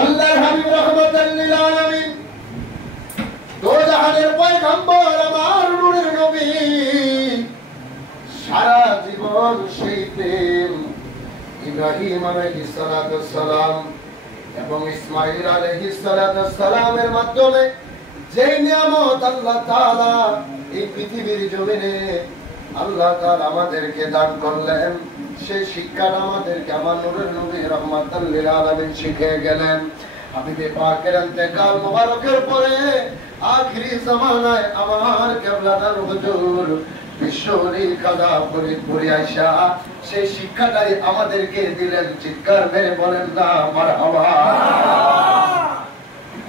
আল্লাহর হাবিব রাহমাতাল লিল আলামিন, দো জাহানের পয়গম্বর আমার নূরের নবী, সারা জীবন সেই প্রেম ইব্রাহিম আলাইহিস সালাতুস সালাম এবং ইসমাঈল আলাইহিস সালাতুস সালামের মাধ্যমে যে নিয়ামত আল্লাহ তাআলা এই পৃথিবীর জমিনে আল্লাহ তাআলা আমাদেরকে দান করলেন, সেই শিক্ষাটা আমাদেরকে আমার নূরের নবী রাহমাতাল লিল আলামিন শিখিয়ে গেলেন। হাবিবে পাকের ইন্তেকাল মুবারকের পরে আখিরি জামানায় আমার কিবলাদার হুজুর বিশ্বনবী কাদা ফরিদপুরে আয়েশা সেই শিক্ষাটাই আমাদেরকে দিলেন। চিৎকার মেরে বলেন না মারহাবা।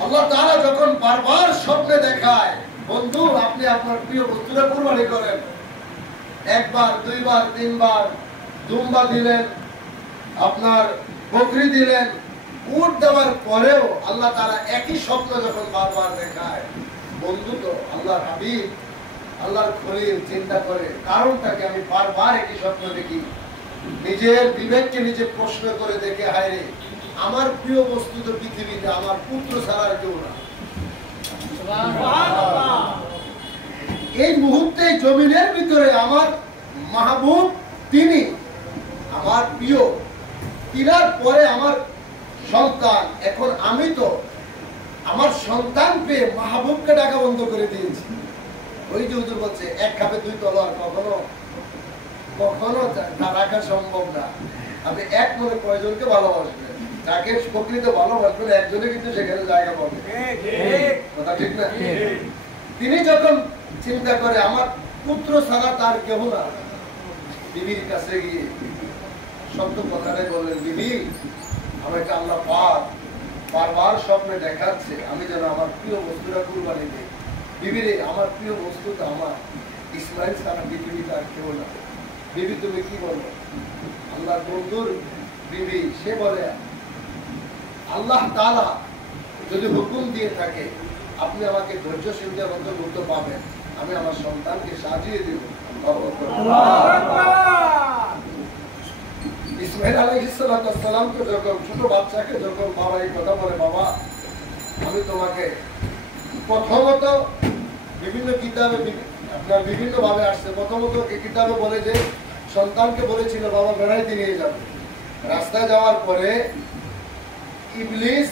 আল্লাহ তাআলা যখন বারবার স্বপ্নে দেখায়, বন্ধু আপনি আপনার প্রিয় বস্তুটা কুরবানি করেন, একবার দুইবার তিনবার দুম্বা দিলেন, আপনার বকরি দিলেন, উট দেওয়ার পরেও আল্লাহ তাআলা একই স্বপ্ন যখন বারবার দেখায়, বন্ধু তো আল্লাহর হাবিব আল্লাহর খলিল চিন্তা করে কারণটাকে আমি বারবার একই স্বপ্ন দেখি, নিজের বিবেককে নিজে প্রশ্ন করে দেখে, হায় রে আমার প্রিয় বস্তু তো পৃথিবীতে আমার পুত্র ছাড়া আর কেউ না। এই মুহূর্তে জমিনের ভিতরে আমার মাহবুব তিনি আমার প্রিয়, তিনার পরে আমার সন্তান। এখন আমি তো আমার সন্তান পেয়ে মাহবুবকে ডাকা বন্ধ করে দিয়েছি। ওই যে হুজুর বলছে এক খাপে দুই তলোয়ার কখনো কখনো তা রাখা সম্ভব না। আপনি এক মনে কয়জনকে ভালোবাসবেন, যাকে প্রকৃত ভালোবাসবেন একজনে কিন্তু সেখানে জায়গা পাবে, কথা ঠিক না? তিনি যখন চিন্তা করে আমার পুত্র ছাড়া তার কেউ না, বিবির কাছে গিয়ে সত্য কথাটাই বললেন, বিবি আমাকে আল্লাহ পাক বারবার স্বপ্নে দেখাচ্ছে আমি যেন আমার প্রিয় বস্তুটা কুরবানি দিই। বিবি রে আমার প্রিয় বস্তু তো আমার ইসমাইল ছাড়া পৃথিবীতে আর কেউ না। বিবি তুমি কি বলো? আল্লাহ বন্ধুর বিবি সে বলে আল্লাহ তাআলা যদি হুকুম দিয়ে থাকে আপনি আমাকে ধৈর্যশীলদের অন্তর্ভুক্ত পাবেন, আমি আমার সন্তানকে সাজিয়ে দেব। ইসমাইল আলাইহিস সালামকে যখন ছোট বাচ্চাকে যখন বাবা এই কথা বলে, বাবা আমি তোমাকে প্রথমত বিভিন্ন কিতাবে আপনার বিভিন্ন ভাবে আসছে, প্রথমত এই কিতাবে বলে যে সন্তানকে বলেছিল বাবা বেড়াইতে নিয়ে যাবে। রাস্তায় যাওয়ার পরে ইবলিস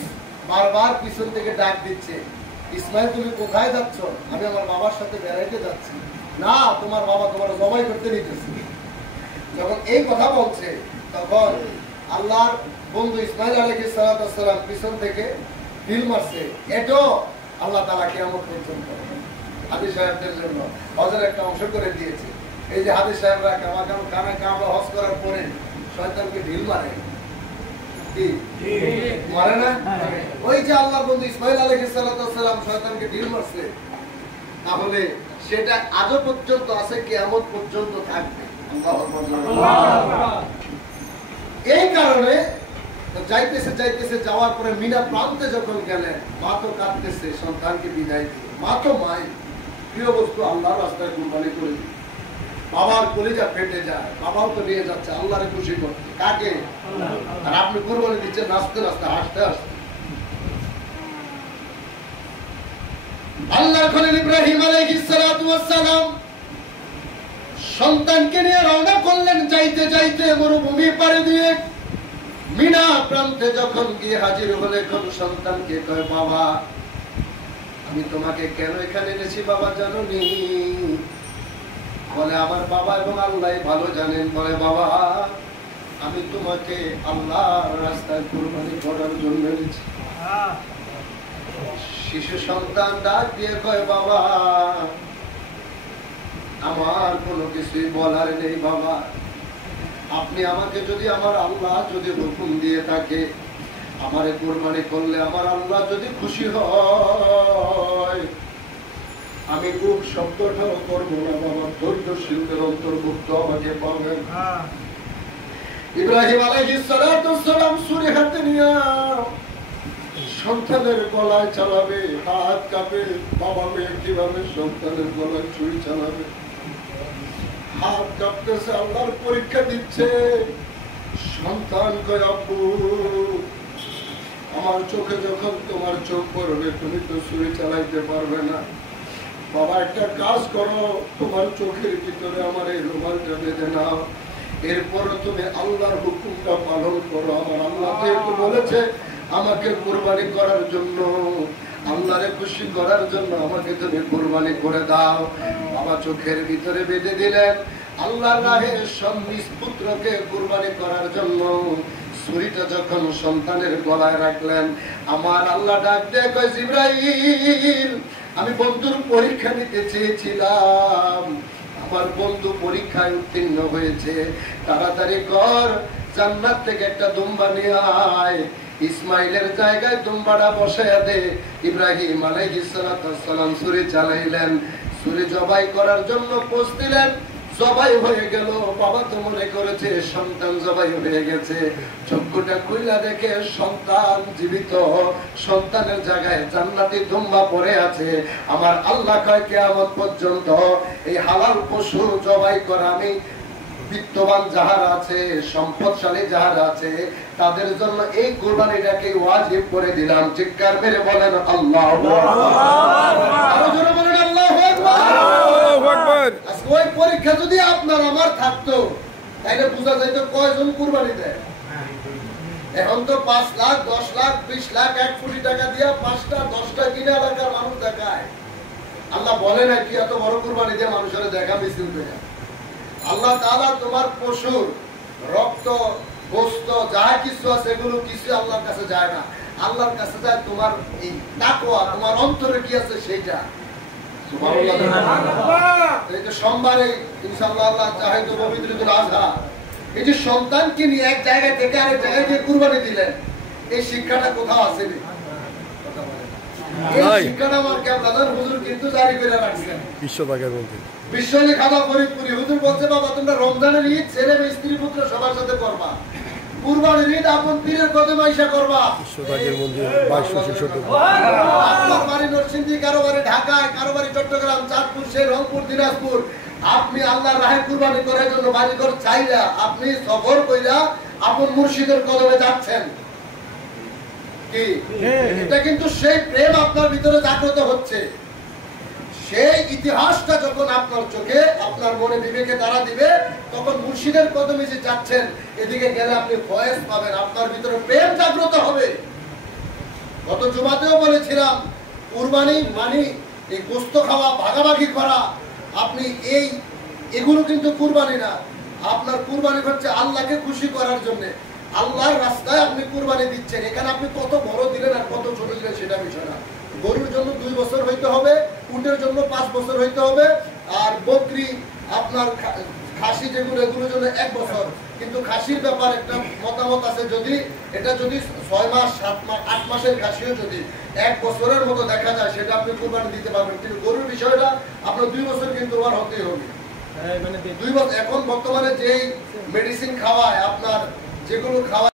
বারবার পিছন থেকে ডাক দিচ্ছে, ইসমাইল তুমি কোথায় যাচ্ছ? আমি আমার বাবার সাথে বেড়াইতে যাচ্ছি। না, তোমার বাবা তোমার জবাই করতে নিতেছে। যখন এই কথা বলছে তখন আল্লাহর বন্ধু ইসমাইল আলাইহিস সালাম পিছন থেকে ঢিল মারছে। এটাও আল্লাহ তাআলা কিয়ামত পর্যন্ত হাদিস সাহেবদের জন্য হজের একটা অংশ করে দিয়েছে। এই যে হাদিস সাহেবরা কানে কামড়া হজ করার পরে শয়তানকে ঢিল মারে, কি মারে না? ওই যে আল্লাহর বন্ধু ইসমাইল আলাইহিস সালাম শয়তানকে ঢিল মারছে, তাহলে সেটা আজও পর্যন্ত আছে, কিয়ামত পর্যন্ত থাকবে। এই কারণে যাইতেছে যাইতেছে যাওয়ার পরে মিনা প্রান্তে যখন গেলেন, মা তো কাঁদতেছে সন্তানকে বিদায় দিয়ে। মা তো মাই, প্রিয় বস্তু আল্লাহর রাস্তায় কুরবানি করে দিই। বাবার কলিজা ফেটে যায়, বাবাও তো নিয়ে যাচ্ছে আল্লাহরে খুশি করতে, কাকে? আর আপনি কুরবানি দিচ্ছেন নাচতে নাচতে হাসতে হাসতে। আল্লাহর খলিল ইব্রাহিম আলাইহিস সালাম সন্তানকে নিয়ে রওনা করলেন। যাইতে যাইতে মরুভূমি পাড়ি দিয়ে মিনা প্রান্তে যখন গিয়ে হাজির হলে কোন সন্তানকে কয়, বাবা আমি তোমাকে কেন এখানে এনেছি বাবা জানোনি? বলে আমার বাবা এবং আল্লাহ ভালো জানেন। বলে বাবা আমি তোমাকে আল্লাহর রাস্তায় কুরবানি করার জন্য এনেছি। শিশু সন্তান ডাক দিয়ে কয়, বাবা আমার কোনো কিছুই বলার নেই বাবা, আপনি আমাকে যদি আমার আল্লাহ যদি হুকুম দিয়ে থাকে আমারে কুরবানি করলে আমার আল্লাহ যদি খুশি হয় আমি খুব শব্দটাও করবো না বাবা, ধৈর্যশীলদের অন্তর্ভুক্ত আমাকে পাবেন। ইব্রাহিম আলাইহিস সালাম ছুরি হাতে নিয়ে সন্তানের গলায় চালাবে, হাত কাঁপে। বাবা মেয়ে কিভাবে সন্তানের গলায় ছুরি চালাবে? হাত কাঁপতেছে, আল্লাহর পরীক্ষা দিচ্ছে। সন্তান কয়, আব্বু আমার চোখে যখন তোমার চোখ পড়বে তুমি তো ছুরি চালাইতে পারবে না। বাবা একটা কাজ করো, তোমার চোখের ভিতরে আমার এই রুমালটা বেঁধে নাও, এরপরও তুমি আল্লাহর হুকুমটা পালন করো। আমার আল্লাহ যেহেতু বলেছে আমাকে কুরবানি করার জন্য, আল্লাহরে খুশি করার জন্য আমাকে তুমি কুরবানি করে দাও। বাবা চোখের ভিতরে বেঁধে দিলেন। আল্লাহর রাহে নিজ পুত্রকে কুরবানি করার জন্য ছুরিটা যখন সন্তানের গলায় রাখলেন, আমার আল্লাহ ডাক দিয়ে কয়, জিবরাইল, আমি বন্ধুর পরীক্ষা নিতে চেয়েছিলাম, আমার বন্ধু পরীক্ষায় উত্তীর্ণ হয়েছে, তাড়াতাড়ি কর, জান্নাত থেকে একটা দুম্বা নিয়ে আয়, ইসমাইলের জায়গায় দুম্বাটা বসাইয়া দে। ইব্রাহিম আলাইহিস সালাম ছুরি চালাইলেন, ছুরি জবাই করার জন্য পোষ দিলেন, জবাই হয়ে গেল। বাবা তো মনে করেছে সন্তান জবাই হয়ে গেছে, চক্ষুটা খুইলা দেখে সন্তান জীবিত, সন্তানের জায়গায় জান্নাতি দুম্বা পড়ে আছে। আমার আল্লাহ কয় কিয়ামত পর্যন্ত এই হালাল পশু জবাই করা আমি বিত্তবান যাহারা আছে, সম্পদশালী যাহারা আছে, তাদের জন্য এই কুরবানিটাকে ওয়াজিব করে দিলাম। চিৎকার মেরে বলেন আল্লাহু আকবার। আরো জোরে বলেন আল্লাহু আকবার। ওই পরীক্ষা যদি আপনার আমার থাকতো তাহলে বোঝা যেত কয়জন কুরবানি দেয়। এখন তো 5 লাখ 10 লাখ 20 লাখ 1 কোটি টাকা দিয়া 5টা 10টা কিনা এলাকার মানুষ দেখায়। আল্লাহ বলে না কি এত বড় কুরবানি দিয়ে মানুষের দেখা মিছিল করে। আল্লাহ তাআলা তোমার পশুর রক্ত গোশত যা কিছু আছে এগুলো কিছু আল্লাহর কাছে যায় না, আল্লাহর কাছে যায় তোমার এই তাকওয়া, তোমার অন্তরে কি আছে সেইটা। এই যে সোমবারে ইনশাআল্লাহ আল্লাহ চাহে তো পবিত্র ঈদুল আযহা, এই যে সন্তানকে নিয়ে এক জায়গা থেকে আরেক জায়গায় গিয়ে কুরবানি দিলেন, এই শিক্ষাটা কোথাও আছে না? এই শিক্ষাটা আমার কেবলাদার হুজুর কিন্তু জারি করে রাখছেন। বিশ্বনী খাদা ফরিদপুরি হুজুর বলছে, বাবা তোমরা রমজানের ঈদ ছেলে স্ত্রী পুত্র সবার সাথে করবা, কুরবানির ঈদ আপন পীরের কদমে আইসা করবা। আপনার বাড়ি নরসিংদী, কারো বাড়ি ঢাকায়, কারো বাড়ি চট্টগ্রাম, চাঁদপুর, সেই রংপুর, দিনাজপুর, আপনি আল্লাহর রাহে কুরবানি করার জন্য বাড়িঘর চাইলা আপনি সফর কইরা আপন মুর্শিদের কদমে যাচ্ছেন। কি এটা কিন্তু সেই প্রেম আপনার ভিতরে জাগ্রত হচ্ছে। সেই ইতিহাসটা যখন আপনার চোখে আপনার মনে বিবেকে তারা দিবে, তখন মুর্শিদের কদমে যে যাচ্ছেন এদিকে গেলে আপনি ফয়েজ পাবেন, আপনার ভিতরে প্রেম জাগ্রত হবে। গত জুমাতেও বলেছিলাম, কুরবানি মানে এই গোশত খাওয়া, ভাগাভাগি করা, আপনি এগুলো কিন্তু কুরবানি না। আপনার কুরবানি হচ্ছে আল্লাহকে খুশি করার জন্য, আল্লাহর রাস্তায় আপনি কুরবানি দিচ্ছেন। এখানে আপনি কত বড় দিলেন আর কত ছোট দিলেন সেটা বিষয় না। গরুর জন্য 2 বছর হইতে হবে, উটের জন্য 5 বছর হইতে হবে, আর বকরি আপনার খাসি যেগুলো এগুলোর জন্য 1 বছর। কিন্তু খাসির ব্যাপার একটা মতামত আছে, যদি এটা যদি 6 মাস 7 মাস 8 মাসের খাসিও যদি 1 বছরের মতো দেখা যায় সেটা আপনি কুরবানি দিতে পারবেন। কিন্তু গরুর বিষয়টা আপনার 2 বছর কিন্তু ওর হতেই হবে। 2 বছর। এখন বর্তমানে যেই মেডিসিন খাওয়ায়, আপনার যেগুলো খাওয়ায়